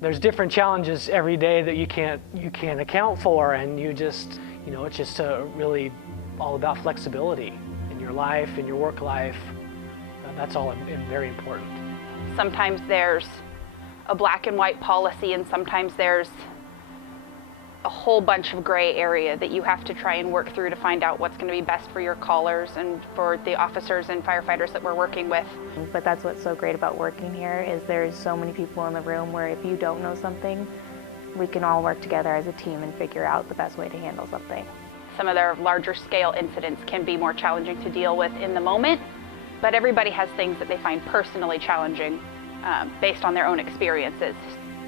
There's different challenges every day that you can't account for, and you just, it's just really all about flexibility in your life, in your work life. That's all very important. Sometimes there's a black and white policy, and sometimes there's a whole bunch of gray area that you have to try and work through to find out what's going to be best for your callers and for the officers and firefighters that we're working with. But that's what's so great about working here is there's so many people in the room where if you don't know something, we can all work together as a team and figure out the best way to handle something. Some of their larger scale incidents can be more challenging to deal with in the moment, but everybody has things that they find personally challenging based on their own experiences.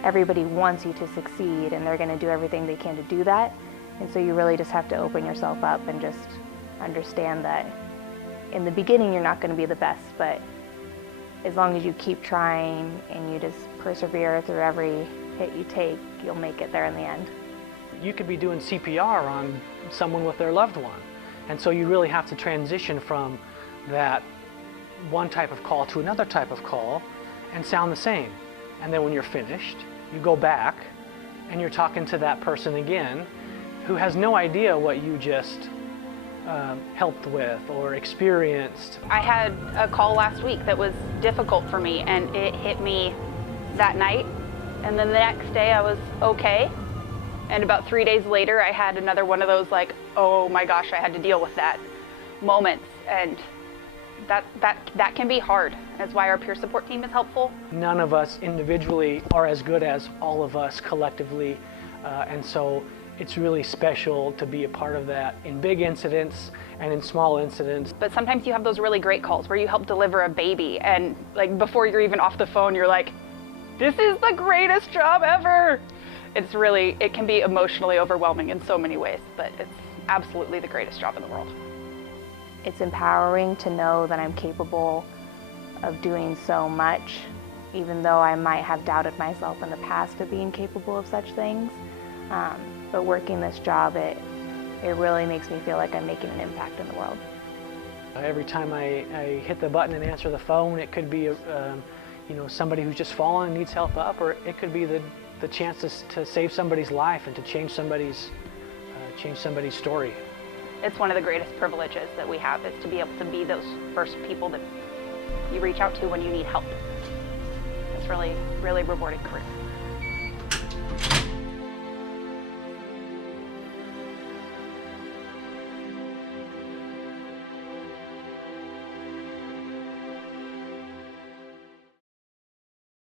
Everybody wants you to succeed, and they're going to do everything they can to do that. And so you really just have to open yourself up and just understand that in the beginning you're not going to be the best, but as long as you keep trying and you just persevere through every hit you take, you'll make it there in the end. You could be doing CPR on someone with their loved one, and so you really have to transition from that one type of call to another type of call and sound the same. And then when you're finished, you go back and you're talking to that person again who has no idea what you just helped with or experienced. I had a call last week that was difficult for me, and it hit me that night, and then the next day I was okay. And about 3 days later, I had another one of those like, oh my gosh, I had to deal with that moments, and that can be hard. That's why our peer support team is helpful. None of us individually are as good as all of us collectively, and so it's really special to be a part of that in big incidents and in small incidents. But sometimes you have those really great calls where you help deliver a baby, and like before you're even off the phone, you're like, this is the greatest job ever. It can be emotionally overwhelming in so many ways, but it's absolutely the greatest job in the world. It's empowering to know that I'm capable of doing so much, even though I might have doubted myself in the past of being capable of such things. But working this job, it really makes me feel like I'm making an impact in the world. Every time I hit the button and answer the phone, it could be somebody who's just fallen and needs help up, or it could be the chance to save somebody's life and to change somebody's story. It's one of the greatest privileges that we have, is to be able to be those first people that you reach out to when you need help. It's really, really rewarding career.